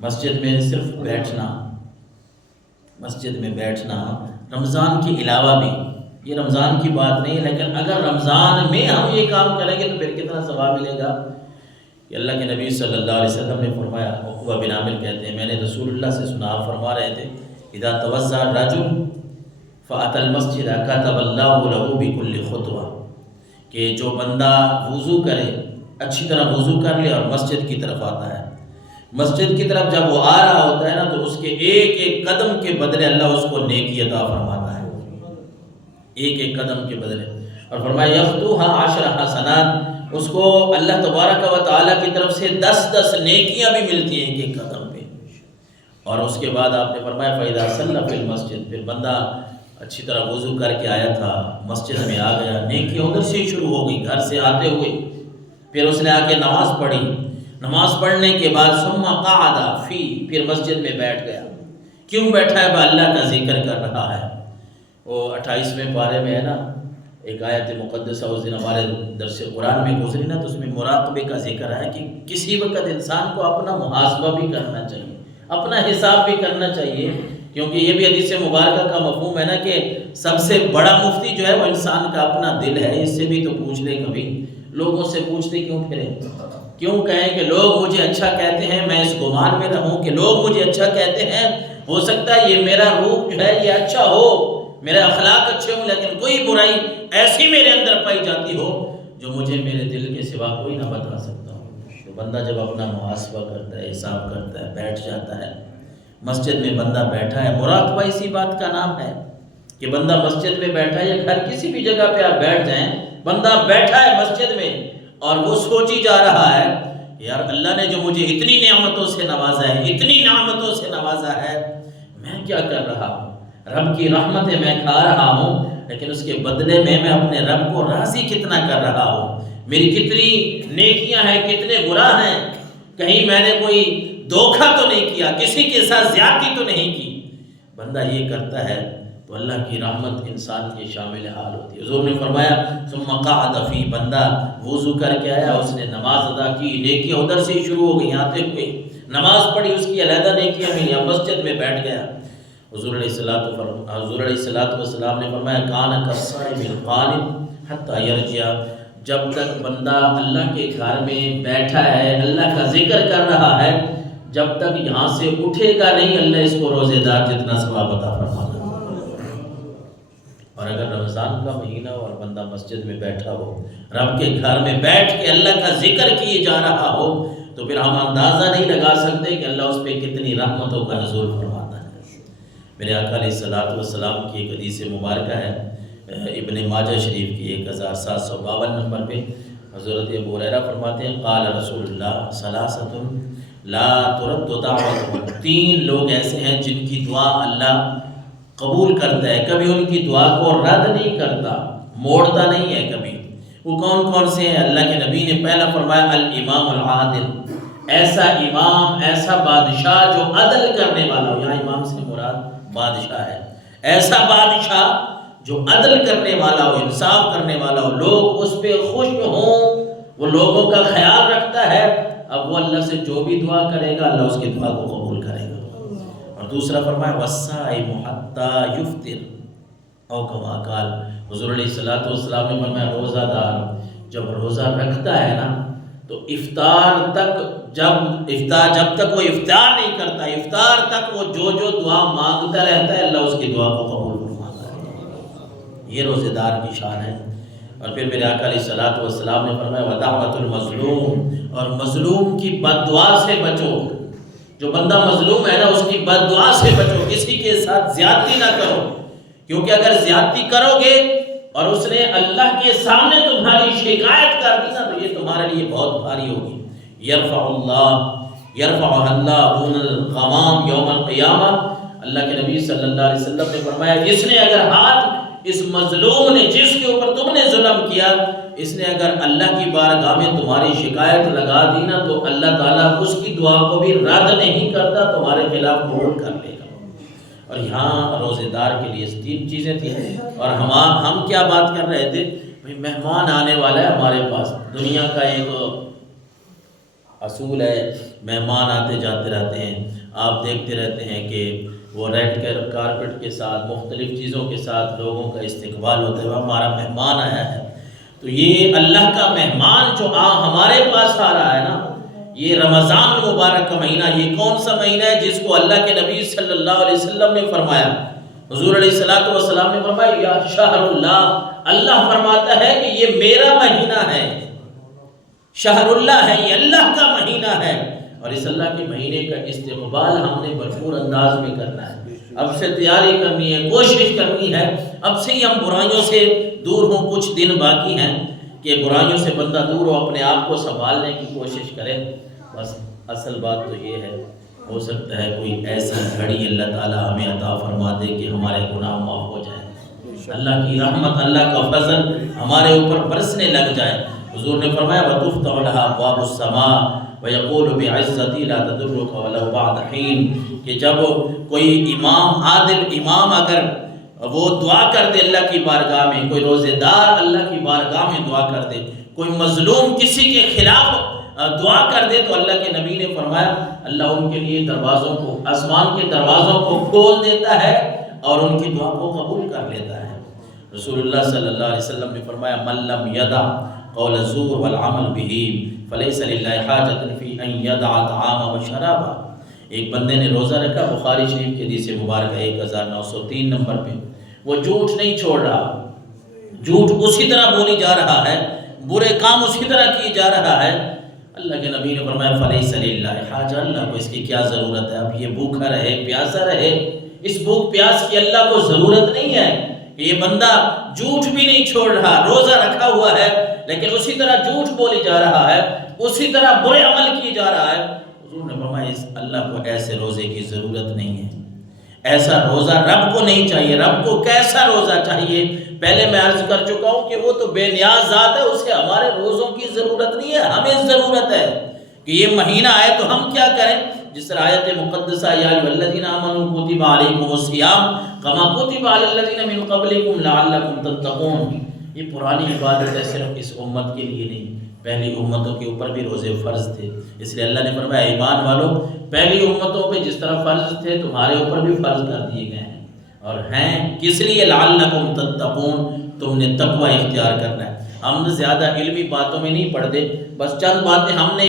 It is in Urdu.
مسجد میں صرف بیٹھنا، مسجد میں بیٹھنا رمضان کے علاوہ بھی، یہ رمضان کی بات نہیں ہے، لیکن اگر رمضان میں ہم یہ کام کریں گے تو پھر کتنا ثواب ملے گا کہ اللہ کے نبی صلی اللہ علیہ وسلم نے فرمایا، عقبہ بن عامر کہتے ہیں میں نے رسول اللہ سے سنا، آپ فرما رہے تھے اذا توضأ الرجل فأتى المسجد كتب الله له بكل خطوة، کہ جو بندہ وضو کرے، اچھی طرح وضو کر لے اور مسجد کی طرف آتا ہے، مسجد کی طرف جب وہ آ رہا ہوتا ہے نا تو اس کے ایک ایک قدم کے بدلے اللہ اس کو نیکی عطا فرماتا ہے، ایک ایک قدم کے بدلے۔ اور فرمایا یفتوها 10 حسنات، اس کو اللہ تبارک و تعالیٰ کی طرف سے 10 نیکیاں بھی ملتی ہیں ایک ایک قدم پہ۔ اور اس کے بعد آپ نے فرمایا فَإِذَا صَلَّى فِي الْمَسْجِدِ، پھر بندہ اچھی طرح وضو کر کے آیا تھا، مسجد میں آ گیا، نیکیاں ادھر سے شروع ہو گئی، گھر سے آتے ہوئے، پھر اس نے آ کے نماز پڑھی، نماز پڑھنے کے بعد ثم قعد فی، پھر مسجد میں بیٹھ گیا۔ کیوں بیٹھا ہے؟ اللہ کا ذکر کر رہا ہے۔ وہ 28ویں پارے میں ہے نا ایک آیت مقدسہ، اس دن ہمارے درس قرآن میں گزری نا، تو اس میں مراقبے کا ذکر ہے کہ کسی وقت انسان کو اپنا محاسبہ بھی کرنا چاہیے، اپنا حساب بھی کرنا چاہیے، کیونکہ یہ بھی حدیث مبارکہ کا مفہوم ہے نا کہ سب سے بڑا مفتی جو ہے وہ انسان کا اپنا دل ہے، اس سے بھی تو پوچھ لے کبھی، لوگوں سے پوچھتے کیوں پھرے، کیوں کہیں کہ لوگ مجھے اچھا کہتے ہیں، میں اس گمان میں رہوں کہ لوگ مجھے اچھا کہتے ہیں، ہو سکتا ہے یہ میرا روح جو ہے یہ اچھا ہو، میرے اخلاق اچھے ہوں، لیکن کوئی برائی ایسی میرے اندر پائی جاتی ہو جو مجھے میرے دل کے سوا کوئی نہ بتا سکتا ہو۔ تو بندہ جب اپنا محاسبہ کرتا ہے، حساب کرتا ہے، بیٹھ جاتا ہے، مسجد میں بندہ بیٹھا ہے، مراقبہ اسی بات کا نام ہے کہ بندہ مسجد میں بیٹھا ہے، یا گھر کسی بھی جگہ پہ آپ بیٹھ جائیں، بندہ بیٹھا ہے مسجد میں اور وہ سوچی جا رہا ہے یار اللہ نے جو مجھے اتنی نعمتوں سے نوازا ہے، اتنی نعمتوں سے نوازا ہے، میں کیا کر رہا ہوں؟ رب کی رحمتیں میں کھا رہا ہوں، لیکن اس کے بدلے میں اپنے رب کو راضی کتنا کر رہا ہوں، میری کتنی نیکیاں ہیں، کتنے گناہ ہیں، کہیں میں نے کوئی دھوکہ تو نہیں کیا، کسی کے ساتھ زیادتی تو نہیں کی۔ بندہ یہ کرتا ہے تو اللہ کی رحمت انسان کے شامل حال ہوتی ہے۔ حضور نے فرمایا ثم قعد فی، بندہ وضو کر کے آیا، اس نے نماز ادا کی، نیکیاں ادھر سے شروع ہو گئی، آتے ہوئے نماز پڑھی، اس کی علیحدہ نیکیاں ملی، مسجد میں بیٹھ گیا۔ حضور علیہ الصلوۃ نے فرمایا کان کالصائم القانت حتی یرجع، جب تک بندہ اللہ کے گھر میں بیٹھا ہے، اللہ کا ذکر کر رہا ہے، جب تک یہاں سے اٹھے گا نہیں، اللہ اس کو روزے دار جتنا ثواب عطا فرماتا ہے۔ اور اگر رمضان کا مہینہ اور بندہ مسجد میں بیٹھا ہو، رب کے گھر میں بیٹھ کے اللہ کا ذکر کیے جا رہا ہو، تو پھر ہم اندازہ نہیں لگا سکتے کہ اللہ اس پہ کتنی رحمتوں کا نزول فرماتا ہے۔ میرے آقا علیہ الصلوۃ والسلام کی ایک حدیث مبارکہ ہے ابن ماجہ شریف کی 1752 نمبر پہ، حضرت ابو ہریرہ فرماتے ہیں قال رسول اللہ ثلاثۃ لا ترد دعوتهم، 3 لوگ ایسے ہیں جن کی دعا اللہ قبول کرتا ہے، کبھی ان کی دعا کو رد نہیں کرتا، موڑتا نہیں ہے کبھی۔ وہ کون کون سے ہیں؟ اللہ کے نبی نے پہلا فرمایا الامام العادل، ایسا امام، ایسا بادشاہ جو عدل کرنے والا ہو، یہاں امام سے مراد بادشاہ ہے، ایسا بادشاہ جو عدل کرنے والا ہو، انصاف کرنے والا ہو، لوگ اس پہ خوش ہوں، وہ لوگوں کا خیال رکھتا ہے، اب وہ اللہ سے جو بھی دعا کرے گا اللہ اس کی دعا کو قبول کرے گا۔ اور دوسرا فرمایا والصائم حتی یفطر او کما قال، حضور علیہ الصلوۃ والسلام نے فرمایا روزہ دار جب روزہ رکھتا ہے نا تو افطار تک، جب تک وہ افطار نہیں کرتا، افطار تک وہ جو دعا مانگتا رہتا ہے اللہ اس کی دعا کو قبول فرماتا ہے۔ یہ روزے دار کی شان ہے۔ اور پھر میرے آقا علیہ الصلوۃ والسلام نے فرمایا ودعوۃ المظلوم، اور مظلوم کی بد دعا سے بچو، جو بندہ مظلوم ہے نا اس کی بد دعا سے بچو، کسی کے ساتھ زیادتی نہ کرو، کیونکہ اگر زیادتی کرو گے اور اس نے اللہ کے سامنے تمہاری شکایت کر دی نا تو یہ تمہارے لیے بہت بھاری ہوگی۔ یرفع اللہ دون الغمام یوم القیامہ، اللہ کے نبی صلی اللہ علیہ وسلم نے فرمایا جس نے اگر ہاتھ، اس مظلوم نے جس کے اوپر تم نے ظلم کیا، اس نے اگر اللہ کی بارگاہ میں تمہاری شکایت لگا دی نا تو اللہ تعالیٰ اس کی دعا کو بھی رد نہیں کرتا، تمہارے خلاف قبول کر لے گا۔ اور یہاں روزے دار کے لیے 3 چیزیں تھیں، اور ہم کیا بات کر رہے تھے؟ بھئی مہمان آنے والا ہے ہمارے پاس، دنیا کا ایک اصول ہے، مہمان آتے جاتے رہتے ہیں، آپ دیکھتے رہتے ہیں کہ وہ ریڈ کارپٹ کے ساتھ مختلف چیزوں کے ساتھ لوگوں کا استقبال ہوتا ہے، وہ ہمارا مہمان آیا ہے۔ تو یہ اللہ کا مہمان جو ہمارے پاس آ رہا ہے نا، یہ رمضان المبارک کا مہینہ، یہ کون سا مہینہ ہے جس کو اللہ کے نبی صلی اللہ علیہ وسلم نے فرمایا، حضور علیہ السلام نے فرمایا یا شہر اللہ، اللہ فرماتا ہے کہ یہ میرا مہینہ ہے، شہر اللہ ہے، یہ اللہ کا مہینہ ہے، اور اس اللہ کے مہینے کا استقبال ہم نے بھرپور انداز میں کرنا ہے۔ اب سے تیاری کرنی ہے، کوشش کرنی ہے، اب سے ہی ہم برائیوں سے دور ہوں، کچھ دن باقی ہیں کہ برائیوں سے بندہ دور ہو، اپنے آپ کو سنبھالنے کی کوشش کرے۔ بس اصل بات تو یہ ہے، ہو سکتا ہے کوئی ایسی گھڑی اللہ تعالیٰ ہمیں عطا فرما دے کہ ہمارے گناہ معاف ہو جائے، اللہ کی رحمت، اللہ کا فضل ہمارے اوپر برسنے لگ جائے۔ حضور نے فرمایا وَتُفْتَحُ لَهَا أَبْوَابُ السَّمَاءِ وَيَقُولُ بِعِزَّتِي لَا تَضُرُّكَ وَلَوْ بَعْدَ حِينٍ، کہ جب کوئی امام، عادل امام اگر وہ دعا کر دے اللہ کی بارگاہ میں، کوئی روزے دار اللہ کی بارگاہ میں دعا کر دے، کوئی مظلوم کسی کے خلاف دعا کر دے، تو اللہ کے نبی نے فرمایا اللہ ان کے لیے دروازوں کو، آسمان کے دروازوں کو کھول دیتا ہے اور ان کی دعا کو قبول کر لیتا ہے۔ رسول اللہ صلی اللہ علیہ وسلم نے فرمایا من لم یدع قول الزور والعمل به فلیس للہ حاجۃ فی ان یدع طعاما وشرابا۔ ایک بندے نے روزہ رکھا، بخاری شریف کے حدیث مبارک 1903 نمبر پہ، وہ جھوٹ نہیں چھوڑ رہا، جھوٹ اسی طرح بولی جا رہا ہے، برے کام اسی طرح کیے جا رہا ہے۔ اللہ کے نبی نے فرمایا فلیس للہ حاجہ، اللہ کو اس کی کیا ضرورت ہے، اب یہ بھوکا رہے پیاسا رہے، اس بھوک پیاس کی اللہ کو ضرورت نہیں ہے کہ یہ بندہ جھوٹ بھی نہیں چھوڑ رہا، روزہ رکھا ہوا ہے لیکن اسی طرح جھوٹ بولی جا رہا ہے، اسی طرح برے عمل کیے جا رہا ہے۔ حضور نے فرمایا اس اللہ کو ایسے روزے کی ضرورت نہیں ہے، ایسا روزہ رب کو نہیں چاہیے۔ رب کو کیسا روزہ چاہیے؟ پہلے میں عرض کر چکا ہوں کہ وہ تو بے نیاز ذات ہے، اسے ہمارے روزوں کی ضرورت نہیں ہے، ہمیں ضرورت ہے کہ یہ مہینہ آئے تو ہم کیا کریں۔ جس طرح آیت مقدسہ یا ایھا الذین آمنوا کتب علیکم الصیام کما کتب علی الذین من قبلکم لعلکم تتقون، یہ پرانی عبادت ہے، صرف اس امت کے لیے نہیں، پہلی امتوں کے اوپر بھی روزے فرض تھے، اس لیے اللہ نے فرمایا ایمان والو پہلی امتوں پہ جس طرح فرض تھے تمہارے اوپر بھی فرض کر دیے گئے ہیں، اور ہیں کس لیے لعلکم تتقون، تم نے تقوی اختیار کرنا ہے۔ ہم زیادہ علمی باتوں میں نہیں پڑھتے، بس چند باتیں ہم نے